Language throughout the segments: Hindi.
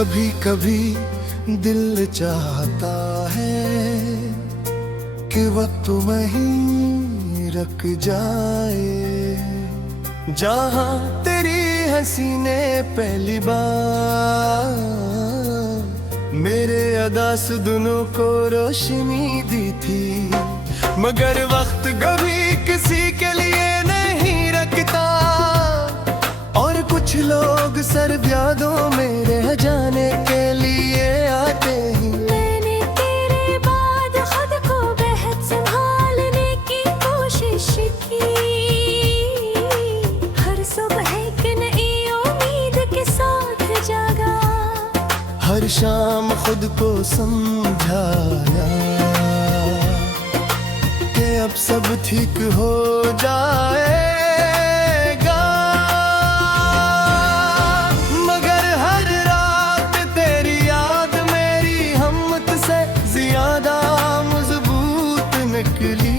कभी कभी दिल चाहता है कि वक्त वहीं रुक जाए, जहां तेरी हंसी ने पहली बार मेरे अदा सुधनों को रोशनी दी थी। मगर वक्त कभी किसी के लिए नहीं रखता, और कुछ लोग सिर्फ यादों में रह जाने के लिए आते हैं। मैंने तेरे बाद खुद को बेहद संभालने की कोशिश की, हर सुबह एक नई उम्मीद के साथ जागा, हर शाम खुद को समझाया कि अब सब ठीक हो जाएगा। मगर हर रात तेरी याद मेरी हिम्मत से ज्यादा मजबूत निकली।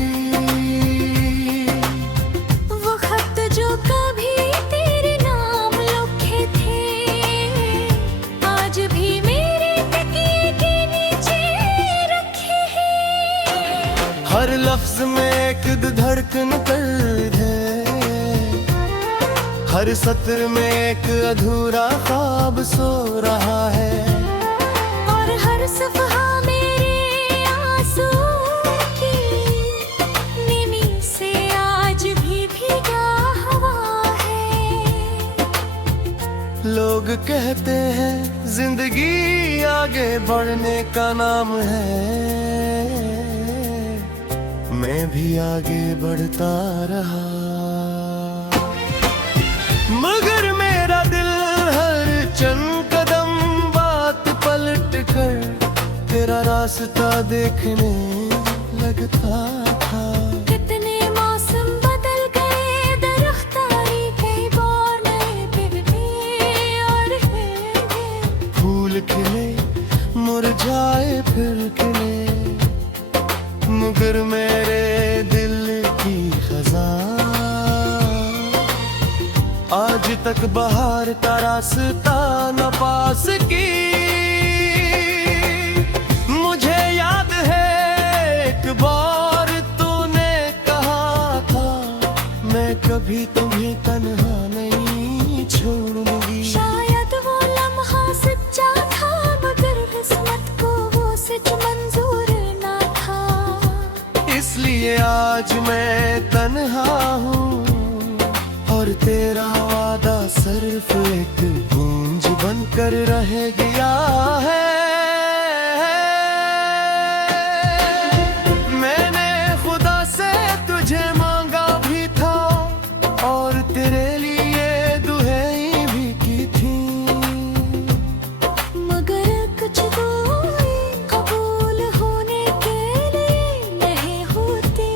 वो खत जो कभी तेरे नाम लिखे थे, आज भी मेरे तकिए के नीचे रखे हैं। हर लफ्ज में एक धड़कन कर है, हर सत्र में एक अधूरा ख्वाब सो रहा है, और हर सफहा मेरे आंसू की नमी से आज भी भीगा हुआ है। लोग कहते हैं जिंदगी आगे बढ़ने का नाम है, मैं भी आगे बढ़ता रहा। मगर मेरा दिल हर चंद कदम बात पलट कर तेरा रास्ता देखने लगता था। कितने मौसम बदल गए, दरख्तारी कई बार नए बिगड़े और फूल खिले मुरझाए फिर खिले, मगर मेरे दिल की खज़ां आज तक बहार का रास्ता न पा सकी। मुझे याद है एक बार तूने कहा था, मैं कभी तुम्हें तन्हा नहीं छोड़ूंगी। शायद वो लम्हा सच्चा था, मगर किस्मत को वो सच मंजूर ना था। इसलिए आज मैं तन्हा हूँ, और तेरा वादा सिर्फ एक गूंज बनकर रह गया है। मैंने खुदा से तुझे मांगा भी था, और तेरे लिए दुआएं भी की थी, मगर कुछ दुआएं कबूल होने के लिए नहीं होती।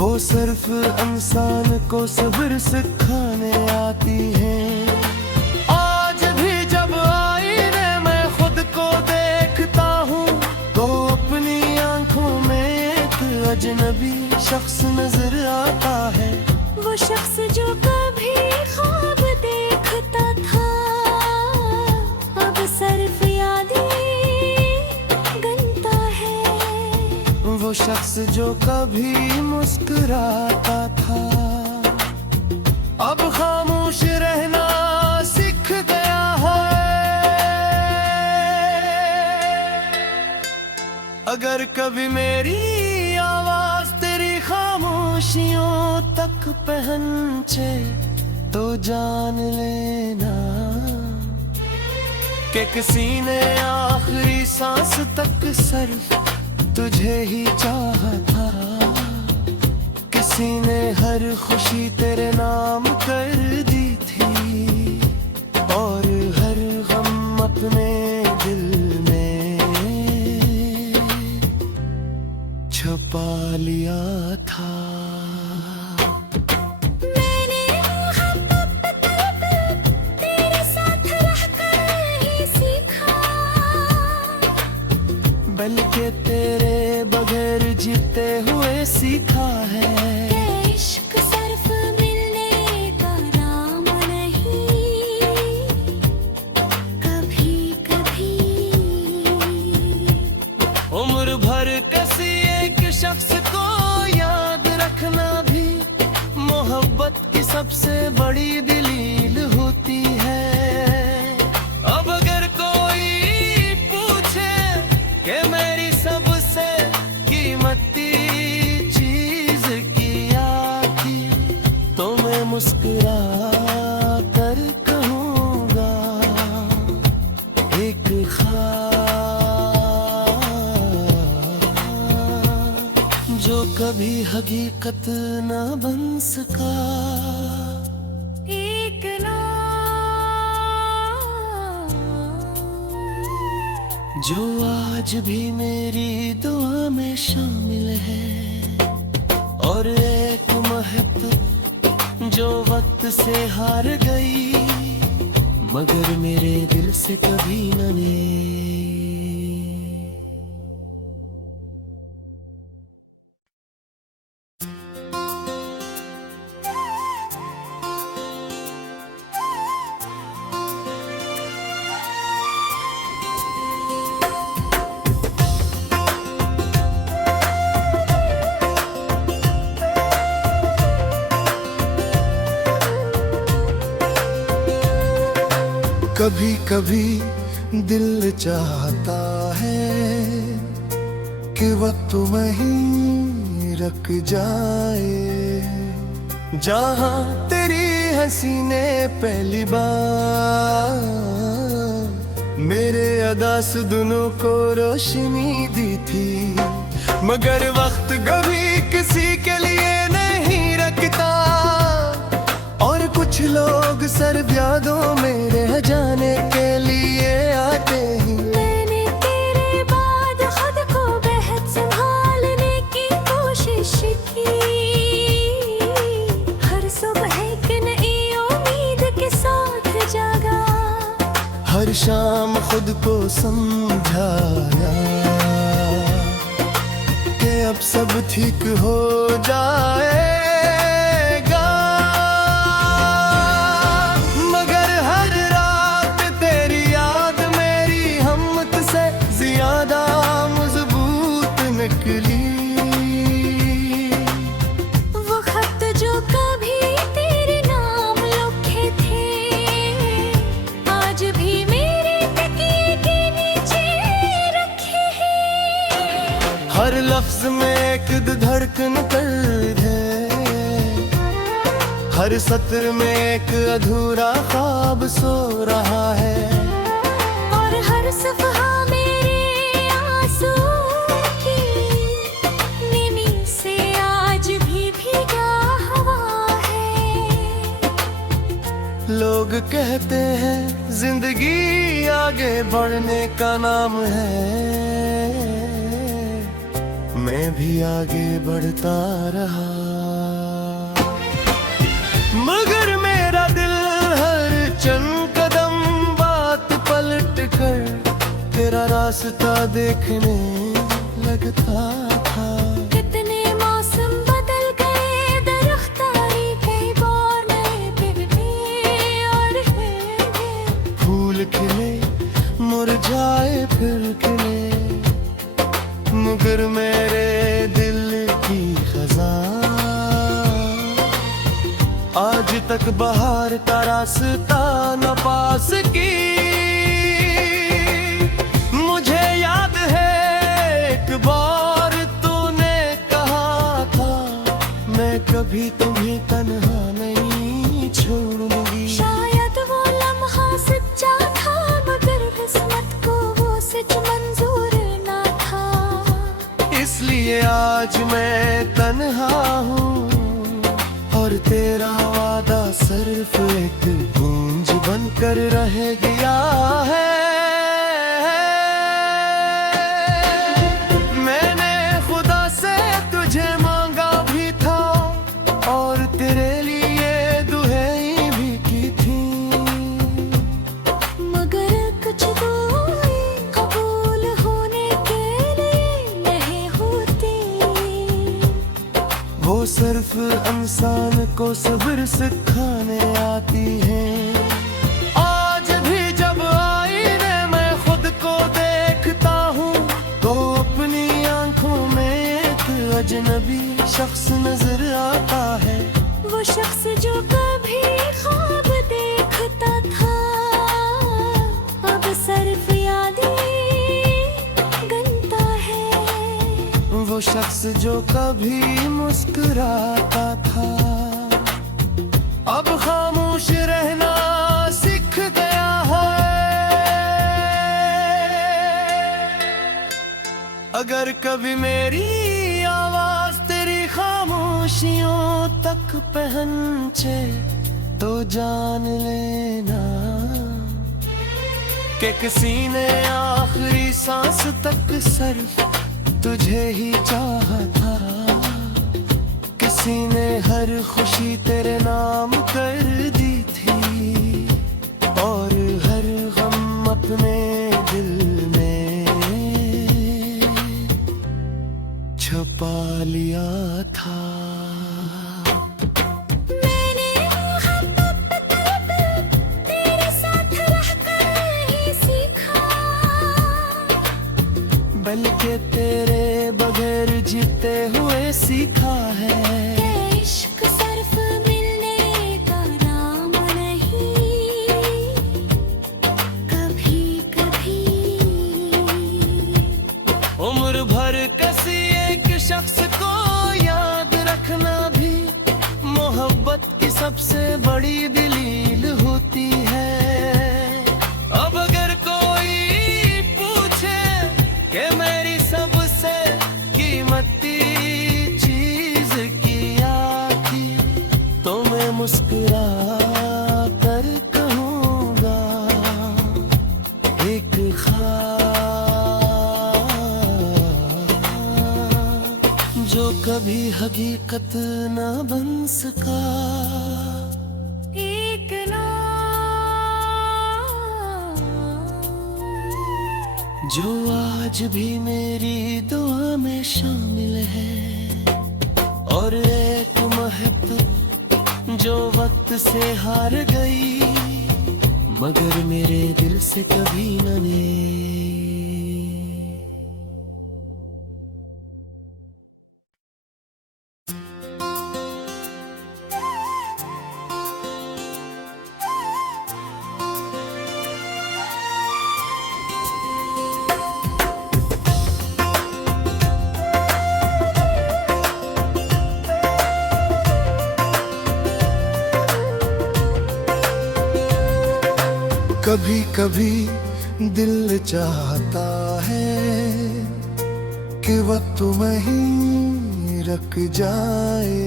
वो सिर्फ इंसान को सब्र सिखाने आती है। आज भी जब आईने में खुद को देखता हूँ, तो अपनी आंखों में एक अजनबी शख्स नजर आता है। वो शख्स जो कभी ख्वाब देखता था, अब सिर्फ यादें गनता है। वो शख्स जो कभी मुस्कुराता था, अब खामोश रहना सीख गया है। अगर कभी मेरी आवाज तेरी खामोशियों तक पहुंचे, तो जान लेना कि किसी ने आखिरी सांस तक सिर्फ तुझे ही चाहा था। किसी ने हर खुशी तेरे नाम कर दी थी, और हर गम अपने दिल में छुपा लिया था। मैंने मोहब्बत तेरे साथ रहकर ही सीखा, बल्कि तेरे बगैर जीते हुए सीखा है। इश्क सिर्फ मिलने का नाम नहीं, मुस्कुरा कर कहूँगा एक ख्वाब जो कभी हकीकत न बन सका। एक नाम जो आज भी मेरी दुआ में शामिल है, और एक महक जो वक्त से हार गई मगर मेरे दिल से कभी न ले। कभी कभी दिल चाहता है कि वक्त वहीं रुक जाए, जहाँ तेरी हंसी ने पहली बार मेरे अदा सुदनों को रोशनी दी थी। मगर वक्त कभी किसी के लिए नहीं रखता, और कुछ लोग सिर्फ यादों में रह जाने के लिए आते ही। मैंने तेरे बाद खुद को बेहद संभालने की कोशिश की, हर सुबह एक नई उम्मीद के साथ जागा, हर शाम खुद को समझाया कि अब सब ठीक हो जाएगा। मगर हर रात तेरी याद मेरी हिम्मत से ज्यादा मजबूत निकली। वो खत जो कभी तेरे नाम लिखे थे, आज भी मेरे तकिए के नीचे रखे हैं। हर लफ्ज में एक धड़कन दर्द है, हर सत्र में एक अधूरा ख्वाब सो रहा है, और हर सफहा मेरे आंसू की नीमी से आज भी भीगा हुआ है। लोग कहते हैं जिंदगी आगे बढ़ने का नाम है, मैं भी आगे बढ़ता रहा। मगर मेरा दिल हर चंद कदम बात पलट कर तेरा रास्ता देखने लगता था। कितने मौसम बदल गए, दरख्तारी कई बार नए बिगड़े और फिर फूल खिले मुरझाए फिर खिले, मगर मेरे दिल की खज़ां आज तक बाहर का रास्ता न पा सकी। मुझे याद है एक बार तूने कहा था, मैं कभी तुम्हें तन्हा नहीं छोड़ूंगी। शायद वो लम्हा सच्चा था, मगर किस्मत को वो सच मंजूर ना था। इसलिए आज मैं तन्हा हूँ, और तेरा वादा सिर्फ एक गूंज बनकर रह गया है। मैंने खुदा से तुझे मांगा भी था, और तेरे लिए दुआएं भी की थी, मगर कुछ दुआएं कबूल होने के लिए नहीं होती। वो सिर्फ इंसान को सब्र सिखाने आती है। आज भी जब आईने में खुद को देखता हूँ, तो अपनी आंखों में एक अजनबी शख्स नजर आता है। वो शख्स जो कभी ख्वाब देखता था, अब सिर्फ यादें गनता है। वो शख्स जो कभी मुस्कुराता था, अब खामोश रहना सीख गया है। अगर कभी मेरी आवाज तेरी खामोशियों तक पहुंचे तो जान लेना कि किसी ने आखिरी सांस तक सिर्फ तुझे ही चाहा था। किसी ने हर खुशी तेरे नाम कर दी थी और हर गम अपने दिल में छुपा लिया था। बल्कि तेरे बगैर जीते हुए सीखा है कि इश्क सिर्फ मिलने का नाम नहीं, कभी कभी उम्र भर किसी एक शख्स को याद रखना भी मोहब्बत की सबसे बड़ी दलील होती है। अब अगर कोई पूछे कि मेरी सबसे कीमती चीज क्या थी तो मैं मुस्कुरा कर कहूँगा एक ख्वाब जो कभी हकीकत न बन सका। एक जो आज भी मेरी दुआ में शामिल है और एक मोहब्बत जो वक्त से हार गई मगर मेरे दिल से कभी न ले। कभी कभी दिल चाहता है कि वक्त वहीं रुक जाए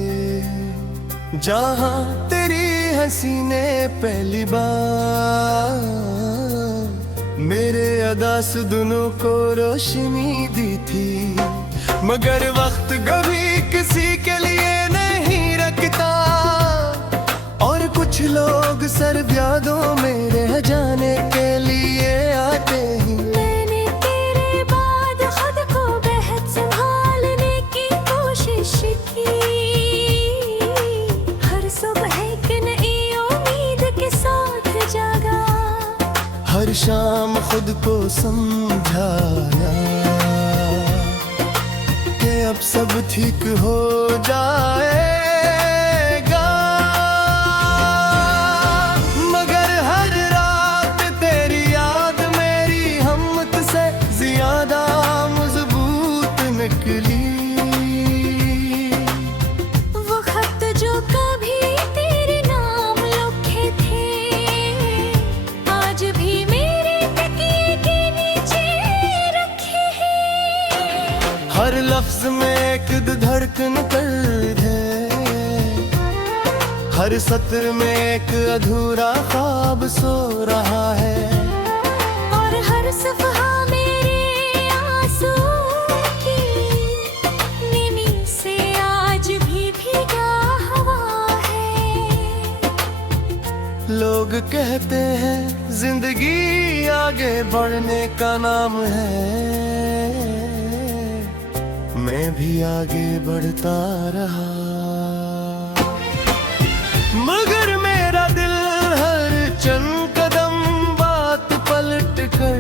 जहाँ तेरी हंसी ने पहली बार मेरे अदा सुदनों को रोशनी दी थी। मगर वक्त कभी किसी के लिए नहीं रखता और कुछ लोग सिर्फ यादों में रह जाने के लिए आते हैं। मैंने तेरे बाद खुद को बेहद संभालने की कोशिश की, हर सुबह एक नई उम्मीद के साथ जागा, हर शाम खुद को समझाया कि अब सब ठीक हो जाएगा। मगर हर रात तेरी याद मेरी हिम्मत से ज्यादा मजबूत निकली। वो खत जो कभी तेरे नाम लिखे थे आज भी मेरे तकिए के नीचे रखे हैं। हर लफ्ज में एक धड़कन कर है, हर सत्र में एक अधूरा ख्वाब सो रहा है और हर सफहा मेरे आंसू की नीमी से आज भी भीगा हुआ है। लोग कहते हैं जिंदगी आगे बढ़ने का नाम है, मैं भी आगे बढ़ता रहा। मगर मेरा दिल हर चंद कदम बात पलट कर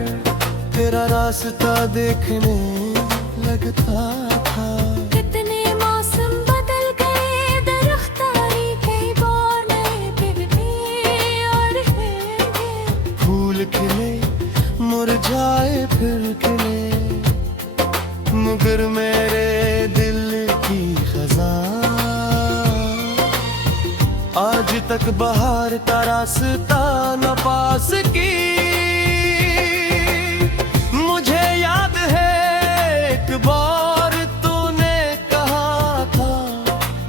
तेरा रास्ता देखने लगता था। कितने मौसम बदल गए, दरख्तारी कई बार नए बिगड़े और फूल खिले मुरझाए फिर खिले, मगर मेरे दिल की खजा आज तक बाहर का रास्ता न पास की। मुझे याद है एक बार तूने कहा था,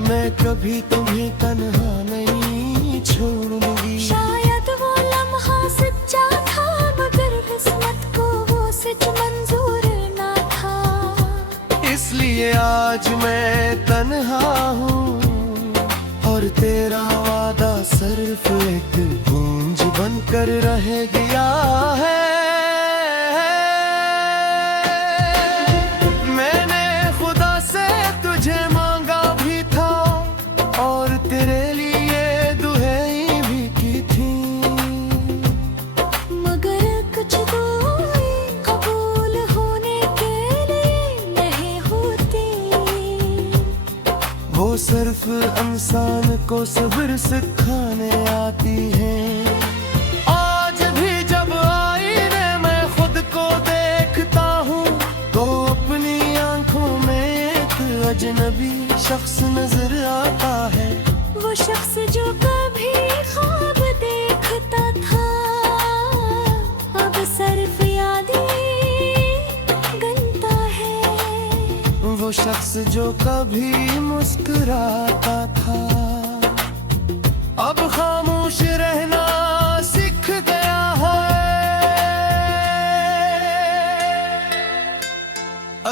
मैं कभी तुम्हें तन्हा नहीं छोड़ूंगी। शायद वो लम्हा सच्चा था, मगर किस्मत को वो सच मंजूर ना था। इसलिए आज मैं तन्हा हूँ और तेरा वादा सिर्फ एक गूंज बनकर रह गया है। मैंने खुदा से तुझे मांगा भी था और तेरे लिए दुआएं भी की थी, मगर कुछ दुआएं कबूल होने के लिए नहीं होती। वो सिर्फ इंसान को सब्र सिखाने आती है। आज भी जब आईने में खुद को देखता हूँ तो अपनी आंखों में एक अजनबी शख्स नजर आता है। वो शख्स जो कभी ख्वाब देखता था, अब सिर्फ यादें गनता है। वो शख्स जो कभी मुस्कुराता था, अब खामोश रहना सीख गया है।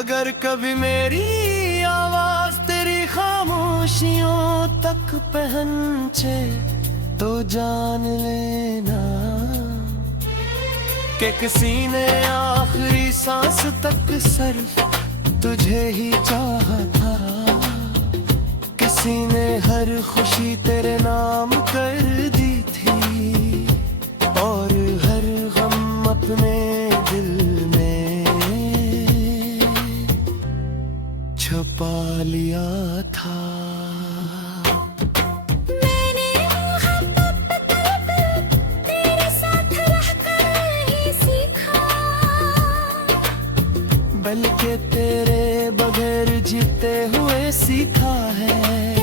अगर कभी मेरी आवाज तेरी खामोशियों तक पहुंचे तो जान लेना कि किसी ने आखिरी सांस तक सिर्फ तुझे ही चाहा था। किसी ने हर खुशी तेरे नाम कर दी थी और हर गम अपने दिल में छुपा लिया था। मैंने मोहब्बत तेरे साथ रहकर ही सीखा, बल्कि तेरे बगैर जीते हुए सीखा है।